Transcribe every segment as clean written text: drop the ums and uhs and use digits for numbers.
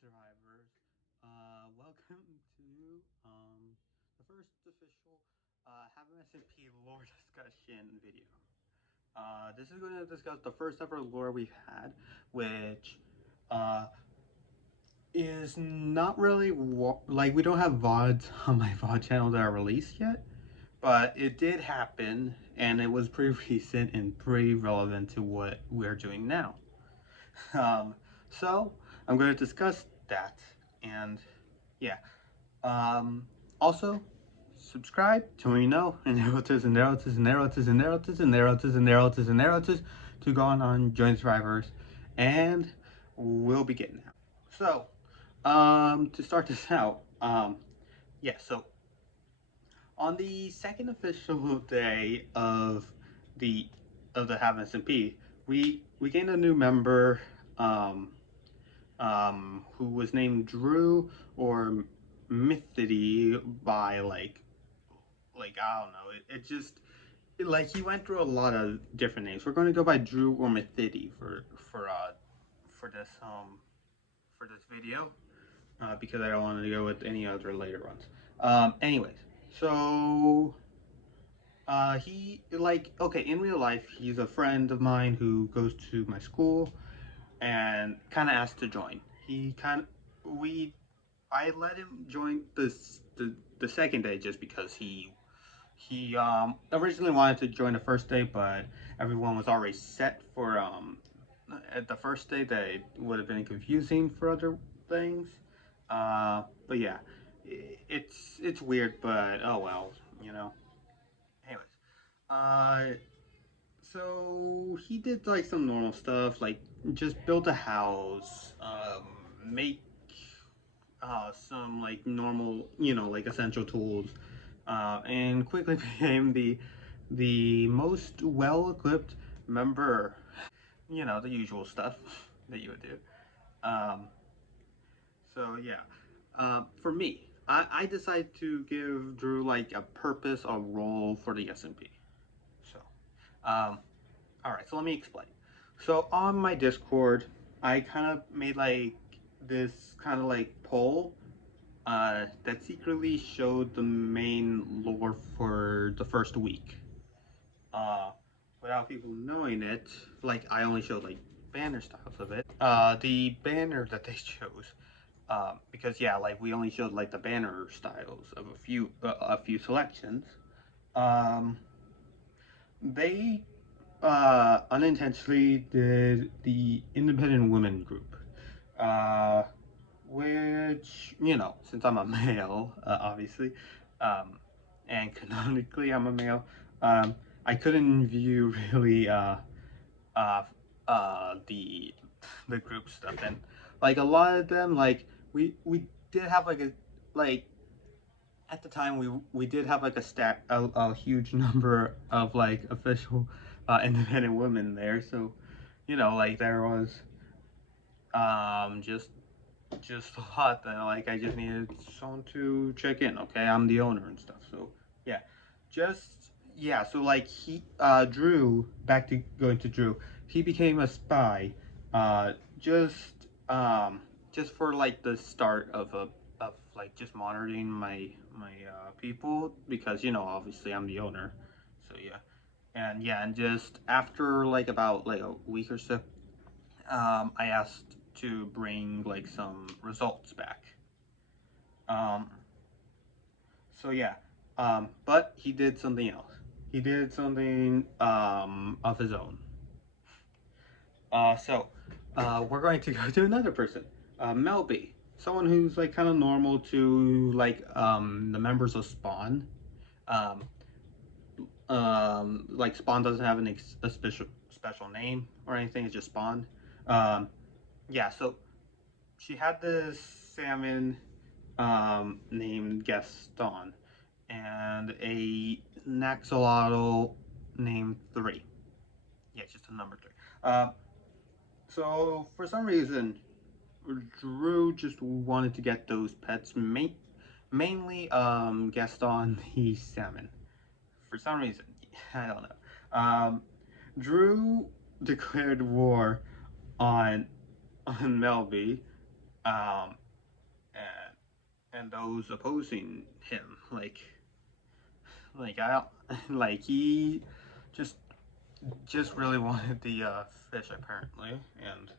survivors. Welcome to the first official HAVEM SMP lore discussion video. This is going to discuss the first ever lore we've had, which uh, is not really like we don't have VODs on my VOD channel that are released yet, but it did happen, and it was pretty recent and pretty relevant to what we're doing now. Um, so I'm going to discuss that, and yeah. Um, Also, subscribe to let me know and narratives and narratives and narratives and narratives and narratives and narratives and narratives to go on join survivors, and we'll be getting out. So, to start this out, yeah. So on the second official day the the HAVEM SMP, we gained a new member. Um, who was named Drew or Mythity by like I don't know. It just like he went through a lot of different names. We're going to go by Drew or Mythity for this for this video because I don't want to go with any other later ones. Anyways, so he like okay in real life he's a friend of mine who goes to my school and kind of asked to join. He kind of we I let him join the second day just because he originally wanted to join the first day, but everyone was already set for at the first day that it would have been confusing for other things. But yeah, it's weird, but oh well, you know. Anyways, uh, so he did like some normal stuff, like just build a house, make some like normal, like essential tools, and quickly became the most well-equipped member. The usual stuff that you would do. Um, so yeah, for me, I decided to give Drew like a purpose, a role for the SMP. So, um, all right. So let me explain. So on my Discord, I kind of made like this kind of like poll that secretly showed the main lore for the first week. Uh, Without people knowing it, like I only showed like banner styles of it. The banner that they chose, because yeah, like we only showed like the banner styles of a few selections. Um, they unintentionally did the independent women group. Uh, which since I'm a male, obviously, um, and canonically I'm a male, I couldn't view really uh, the group stuff, and like a lot of them, like we did have like a like at the time we did have like a huge number of like official independent women there, so like there was just a lot that like I just needed someone to check in. Okay, I'm the owner and stuff. So yeah, just yeah. So like he Drew, back to going to Drew, he became a spy, uh, just um just for like the start of like just monitoring my people because obviously I'm the owner. So yeah. And yeah, and just after like about like a week or so, I asked to bring like some results back. Um, so yeah, but he did something else. He did something of his own. We're going to go to another person, Melby, someone who's like kind of normal to like the members of Spawn. Um, like Spawn doesn't have a special name or anything. It's just Spawn. Um, yeah, so she had this salmon named Gaston and a Naxolotl named 3. Yeah, just a number 3. So for some reason, Drew just wanted to get those pets, mainly Gaston the salmon. For some reason, I don't know. Drew declared war on Melby um, and those opposing him. Like I like he just just really wanted the fish apparently, and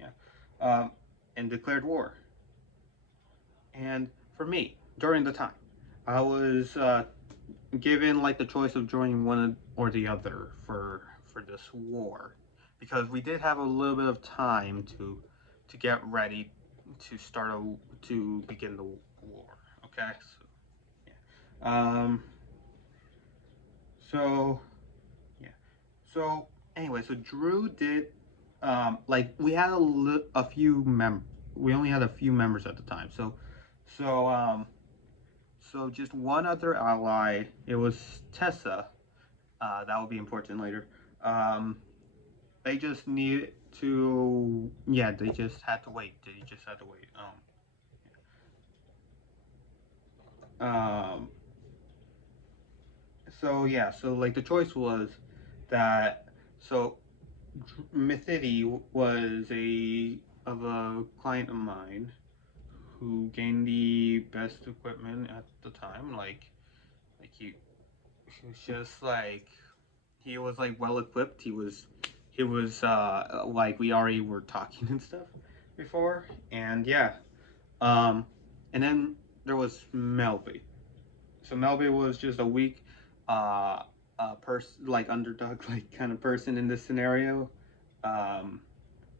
yeah, and declared war. And for me, during the time, I was given like the choice of joining one or the other for this war, because we did have a little bit of time to get ready to start to begin the war. Okay, so yeah. So yeah. So anyway, so Drew did like we had a few we only had a few members at the time. So so just one other ally. It was Tessa. That will be important later. Um, they just needed to. Yeah, they just had to wait. They just had to wait. Um, so yeah, so like the choice was that so Mythidi was a client of mine who gained the best equipment at the time. Like he was just like he was like well equipped. He was like we already were talking and stuff before, and yeah. Um, and then there was Melby. So Melby was just a weak, person like underdog like kind of person in this scenario. Um,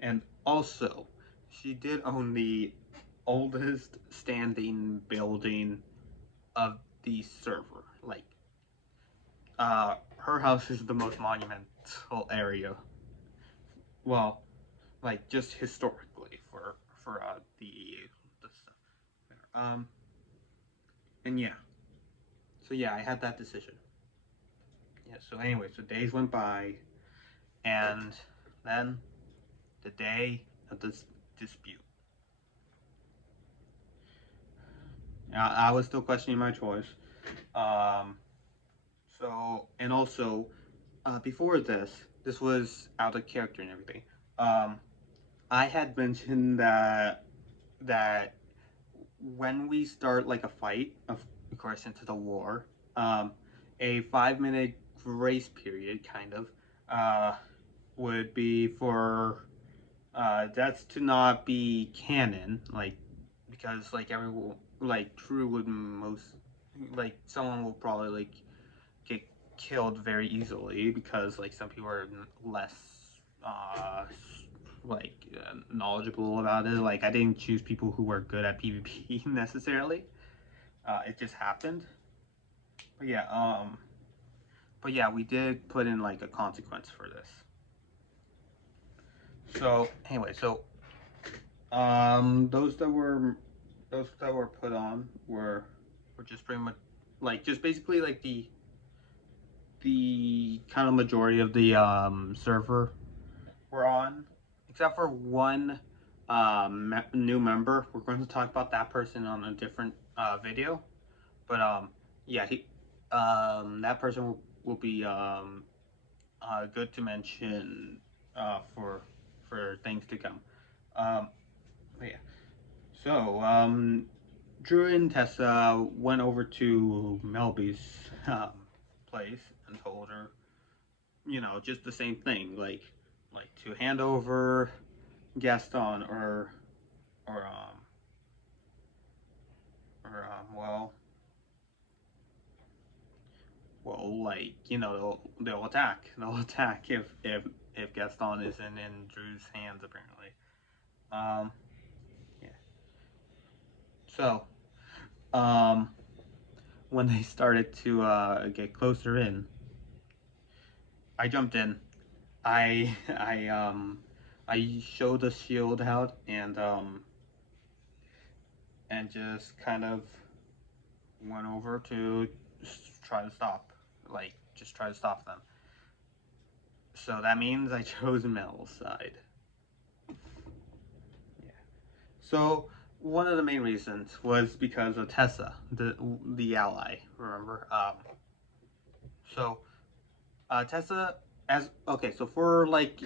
and also, she did own the oldest standing building of the server. Like, her house is the most monumental area. Well, like just historically for the stuff there. And yeah, so yeah, I had that decision. Yeah. So anyway, so days went by, and then the day of this dispute. I was still questioning my choice. Um, so and also before this was out of character and everything. Um, I had mentioned that when we start like a fight, of course, into the war, a 5 minute grace period, kind of, uh, would be for that's to not be canon, like because like everyone like True would most like someone will probably like get killed very easily because like some people are less uh knowledgeable about it. Like I didn't choose people who were good at PvP necessarily. It just happened. But yeah, we did put in like a consequence for this. So anyway, so those that were put on were just pretty much like just basically like the kind of majority of the server were on, except for one new member. We're going to talk about that person on a different video, but yeah, he that person will be good to mention for things to come. Um, but yeah, so Drew and Tessa went over to Melby's um, place and told her, just the same thing, like to hand over Gaston or like they'll attack if Gaston isn't in Drew's hands apparently. Um, yeah. So um, when they started to get closer in, I jumped in. I I showed the shield out and just kind of went over to try to stop, like just try to stop them. So that means I chose Mel's side. Yeah. So one of the main reasons was because of Tessa, the ally. Remember? So Tessa, as okay. So for like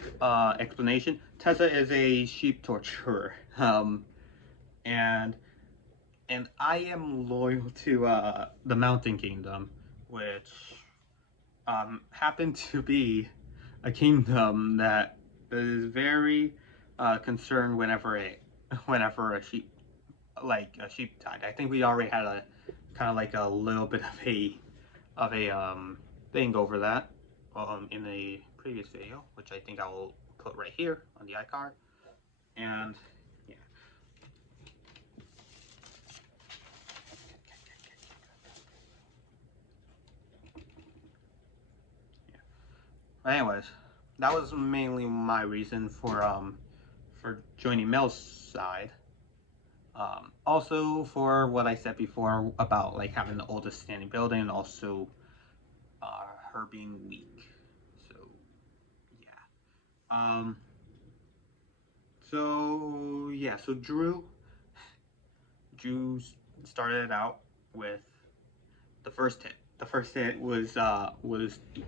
explanation, Tessa is a sheep torturer. and I am loyal to the Mountain Kingdom, which happened to be a kingdom that is very concerned whenever a sheep died. I think we already had a kind of like a little bit of a thing over that in the previous video, which I think I will put right here on the iCard. And yeah, yeah. But anyways, that was mainly my reason for joining Mel's side. Also for what I said before about like having the oldest standing building, and also her being weak. So yeah. Um. So yeah. So Drew started out with the first hit. The first hit was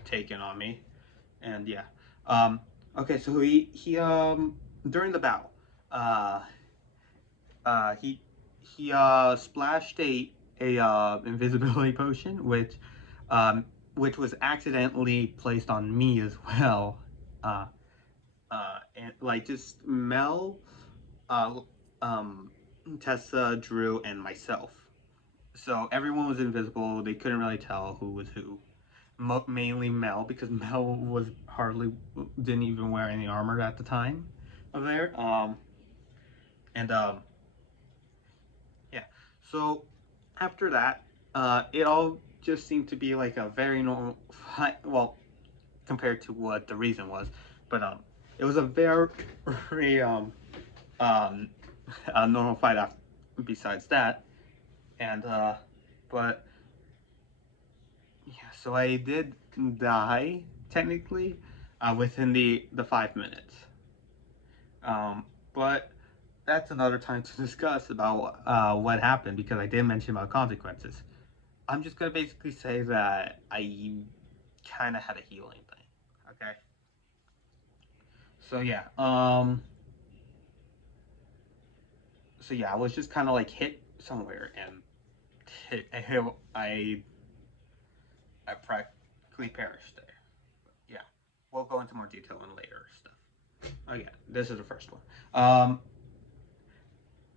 taken on me, and yeah. Um. Okay. So he during the battle, uh, he splashed a invisibility potion, um which was accidentally placed on me as well. Uh, and like just Mel, uh, um, Tessa, Drew, and myself. So everyone was invisible. They couldn't really tell who was who. Mainly Mel, because Mel was hardly didn't even wear any armor at the time of there. And Yeah. So after that, it all just seemed to be like a very normal fight. Well, compared to what the reason was, but it was a very um, a normal fight. After, besides that, and but yeah. So I did die technically within the 5 minutes. But that's another time to discuss about what happened, because I did mention about consequences. I'm just gonna basically say that I kind of had a healing thing. Okay. So yeah. So yeah, I was just kind of like hit somewhere and I I practically perished there. Yeah. We'll go into more detail in later stuff. Oh yeah, this is the first one.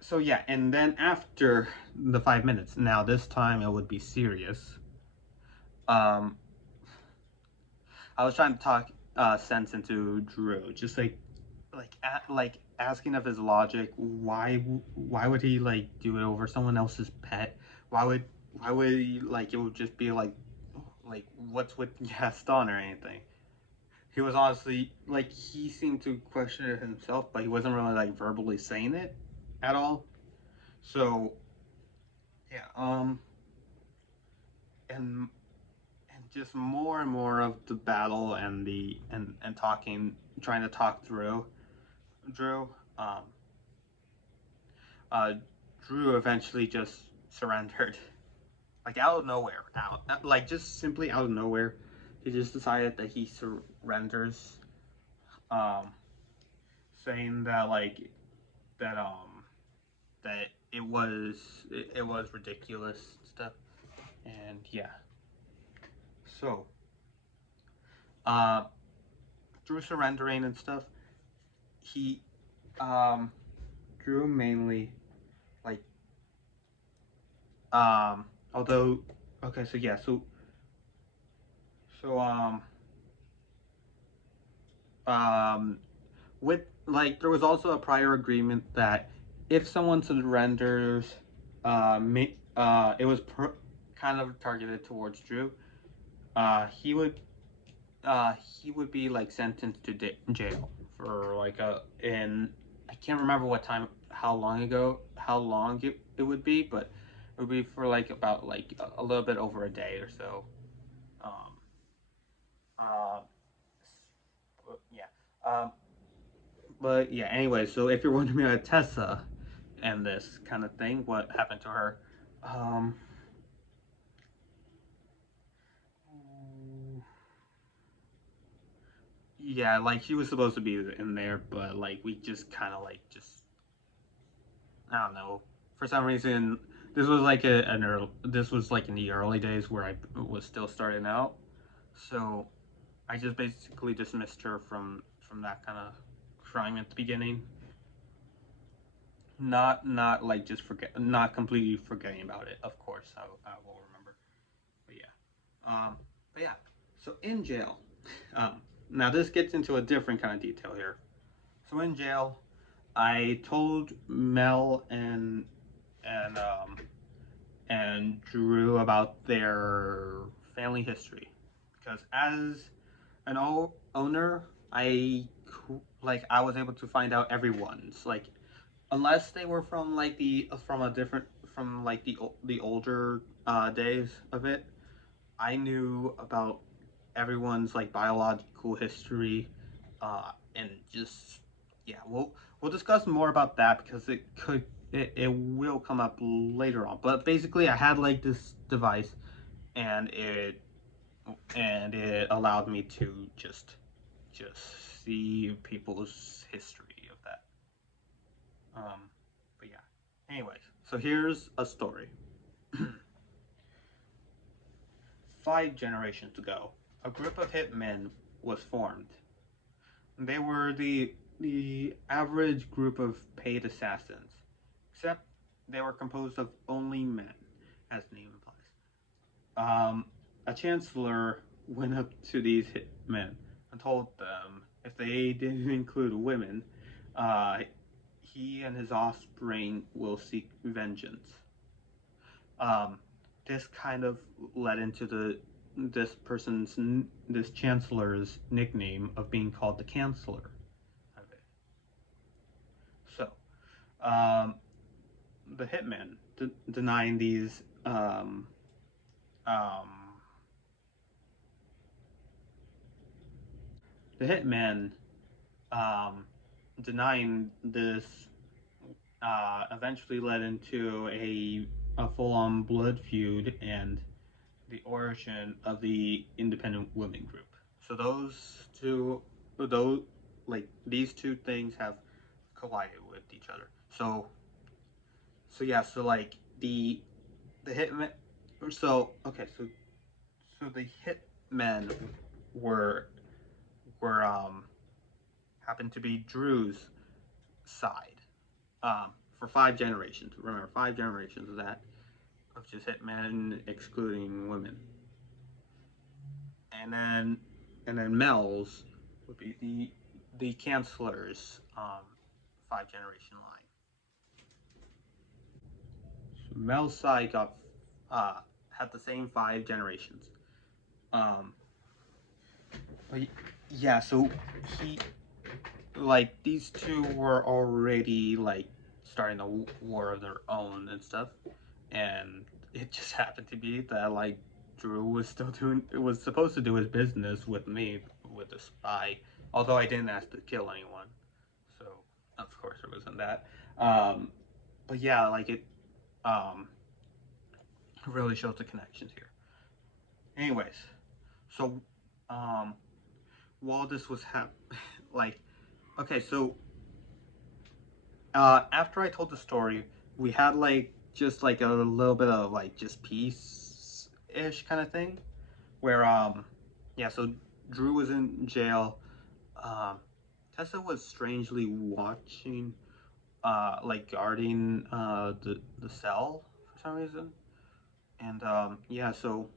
So yeah, and then after the 5 minutes, now this time it would be serious. Um, I was trying to talk sense into Drew, just like asking of his logic. Why would he like do it over someone else's pet? Why would why would he, like it would just be like what's with Gaston or anything? He was honestly like he seemed to question it himself, but he wasn't really like verbally saying it at all. So yeah, and just more and more of the battle and talking, trying to talk through Drew. Um, uh, Drew eventually just surrendered, like out of nowhere, like just simply out of nowhere. He just decided that he surrenders, um, saying that that um that it was ridiculous stuff, and yeah. So, uh, Drew surrendering and stuff. He um Drew mainly like although okay, so yeah, so um with like there was also a prior agreement that if someone surrenders, it was kind of targeted towards Drew. He would he would be like sentenced to jail for like a in I can't remember what time, how long it would be, but it would be for like about like a little bit over a day or so. Um, uh, yeah. Um, but yeah. Anyway, so if you're wondering about Tessa and this kind of thing, what happened to her? Um, yeah, like she was supposed to be in there, but like we just kind of like just I don't know. For some reason, this was like in the early days where I was still starting out. So I just basically dismissed her from that kind of crime at the beginning. Not like just forget, not completely forgetting about it. Of course, I will remember. But yeah, but yeah. So in jail, now this gets into a different kind of detail here. So in jail, I told Mel and and Drew about their family history because as an owner, I was able to find out everyone's like unless they were from like the from a different from like the older days of it. I knew about everyone's like biological history, and just yeah, we'll discuss more about that because it will come up later on. But basically, I had like this device, and it allowed me to just see people's history of that. But yeah. Anyways, so here's a story. 5 generations ago, a group of hitmen was formed. They were the average group of paid assassins, except they were composed of only men, as the name implies. A chancellor went up to these hitmen and told them if they didn't include women, uh, he and his offspring will seek vengeance. Um, this kind of led into this chancellor's nickname of being called the Chancellor. Okay. So, um, the hitmen denying these um, the hitmen um, denying this eventually led into a full-on blood feud and the origin of the independent women group. So those like these two things have collided with each other. So yeah, so like the hitmen. So okay, so the hitmen were were happened to be Drew's side for 5 generations. Remember, 5 generations of that of just hitmen excluding women, and then Mel's would be the Chancellor's 5 generation line. So Mel's side got had the same 5 generations. Um, but yeah, so he like these two were already like starting a war of their own and stuff, and it just happened to be that like Drew was still doing was supposed to do his business with me with the spy, although I didn't ask to kill anyone, so of course there wasn't that. Um, but yeah, like it really shows the connections here. Anyways, so um, while this was like okay, so after I told the story, we had like just like a little bit of like just peace ish kind of thing where yeah, so Drew was in jail. Um, Tessa was strangely watching like guarding the cell for some reason. And yeah, so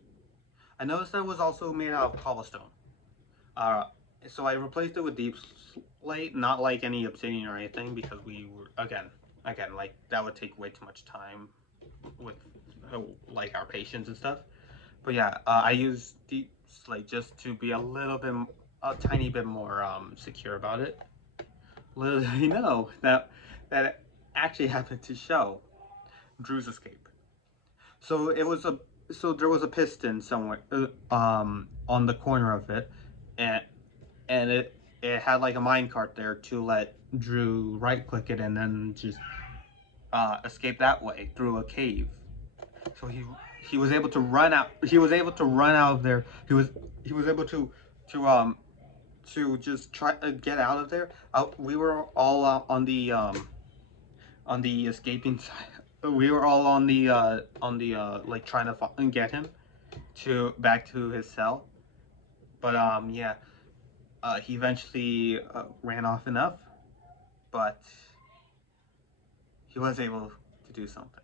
I noticed that it was also made out of cobblestone. Uh, so I replaced it with deep slate, not like any obsidian or anything, because we were again like that would take way too much time with like our patients and stuff. But yeah, I use deep slate just to be a tiny bit more secure about it. Little did you know that actually happened to show Drew's escape. So it was a so there was a piston somewhere on the corner of it, and it had like a minecart there to let Drew right click it and then just escape that way through a cave. So he was able to run out. He was able to run out of there. He was able to to just try to get out of there. We were all on the escaping side. We were all on the like trying to get him to back to his cell. But yeah, he eventually ran off enough, but he was able to do something.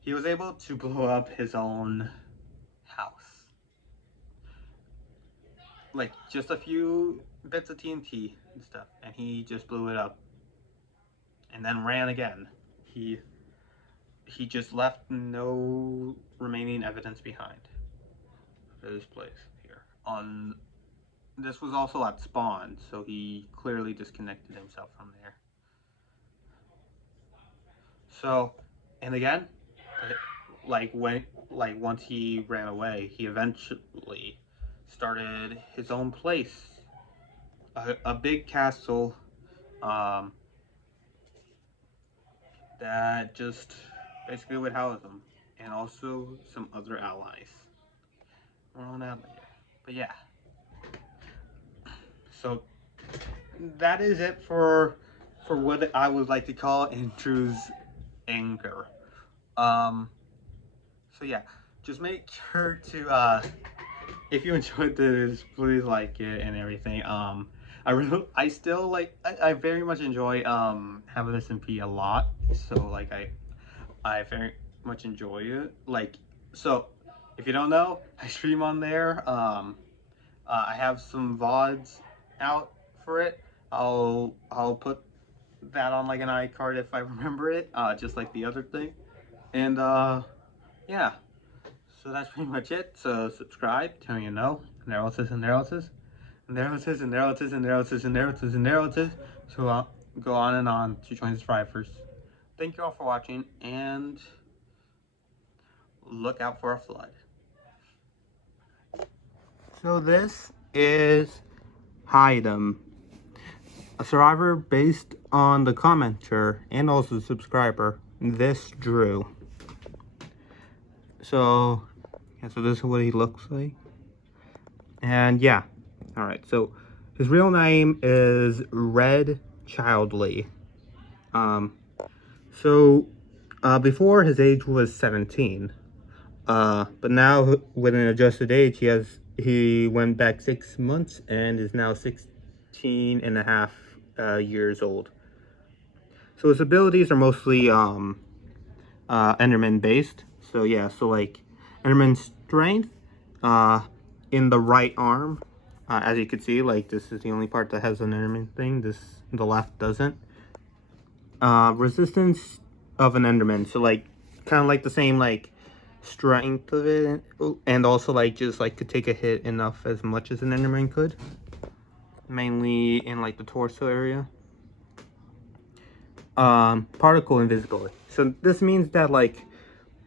He was able to blow up his own house. Like just a few bits of TNT and stuff, and he just blew it up and then ran again. He just left no remaining evidence behind for this place here. On this was also at spawn, so he clearly disconnected himself from there. So, and again, once he ran away, he eventually started his own place, a big castle, that just basically would house him, and also some other allies. More on that later. But yeah, so that is it for what I would like to call Andrew's anger. So yeah, just make sure to if you enjoyed this, please like it and everything. I still like I very much enjoy HAVEM SMP a lot. So like I very much enjoy it. Like, so if you don't know, I stream on there. I have some VODs out for it. I'll put that on like an iCard if I remember it, just like the other thing. And yeah, so that's pretty much it. So subscribe, tell me you know, and there else is, and there else is, and there else is, and there else is, and there else is, and there else is, and there else is. So I'll go on and on to join subscribers. Thank you all for watching, and look out for a flood. So this is HAVEM, a survivor based on the commenter and also the subscriber. This Drew. So this is what he looks like. And yeah, all right. So his real name is Red Childly. Before his age was 17. But now with an adjusted age, he went back 6 months and is now 16 and a half years old. So his abilities are mostly Enderman based. So yeah, so like Enderman strength in the right arm. As you can see, like this is the only part that has an Enderman thing. The left doesn't. Resistance of an Enderman. So like kind of like the same like strength of it, and also like just like could take a hit enough as much as an Enderman could. Mainly in like the torso area. Particle invisibility. So this means that like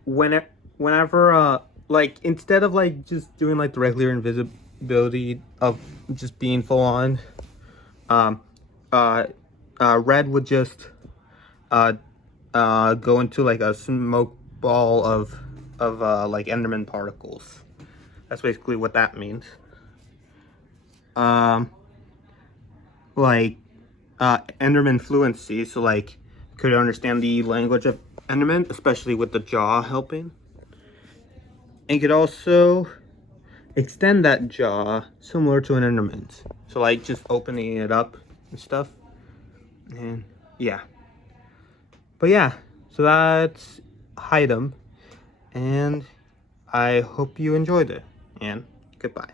whenever like instead of like just doing like the regular invisibility of just being full on, Red would just go into like a smoke ball of like Enderman particles. That's basically what that means. Enderman fluency, so like could understand the language of Enderman, especially with the jaw helping. And could also extend that jaw similar to an Enderman's. So like just opening it up and stuff. And yeah. But yeah, so that's HAVEM. And I hope you enjoyed it. And goodbye.